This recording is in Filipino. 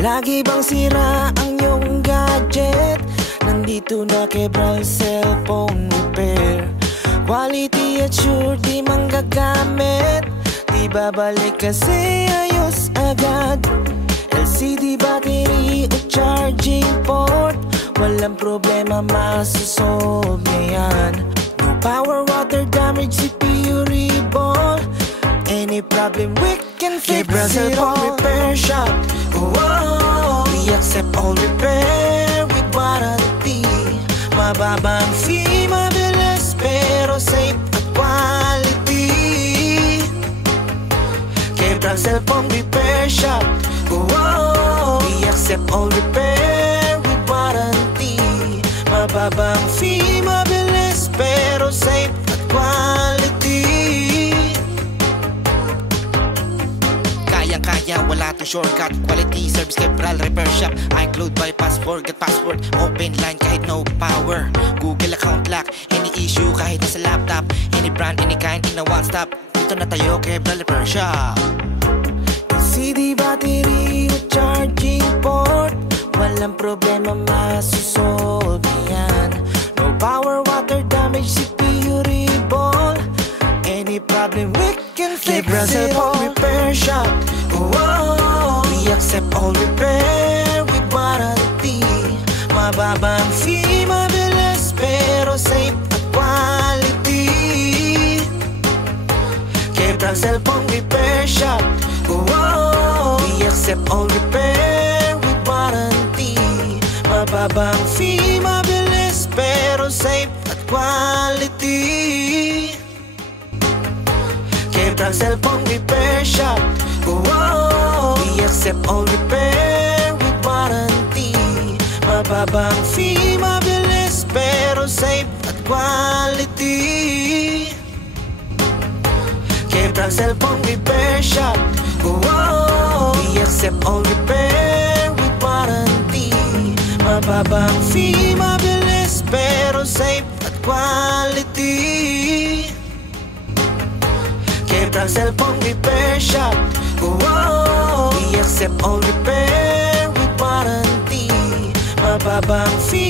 Lagi bang sira ang iyong gadget? Nandito na Quebral Cellphone Repair. Quality at sure di manggagamit, di babalik kasi ayos agad. LCD battery o charging port, walang problema, masusolve niya yan. No power, water damage, CPU reborn. Any problem we can fix it all. Repair shop, oh, we accept all repair with warranty. Mababang fee, mabilis pero safe at quality. Quebral Cellphone Repair Shop, oh, we accept all repair with warranty. Mababang fee, mabilis pero safe at quality. Kaya wala to shortcut. Quality service Quebral Repair Shop. I include bypass, forget password, open line kahit no power, Google account lock, any issue kahit nasa laptop, any brand, any kind, in a one stop. Dito na tayo, Quebral Repair Shop. LCD battery o charging port, walang problema, masusolve yan. No power, water damage, CPU reball. Any problem we can fix it all. Repair Shop, oh, we accept all repair with warranty. Mababang fee, mabilis pero safe at quality. Quebral Cellphone Repair Shop, oh, we accept all repair with warranty. Mababang fee, mabilis pero safe at quality. Quebral Cellphone Repair Shop, oh, we accept all repair with warranty. Mababang fee, mabilis pero safe at quality. Quebral Cellphone Repair Shop, oh, we accept all repair with warranty. Mababang fee, mabilis pero safe at quality. Quebral Cellphone Repair Shop, oh, we accept all repair with warranty. Mababang fee,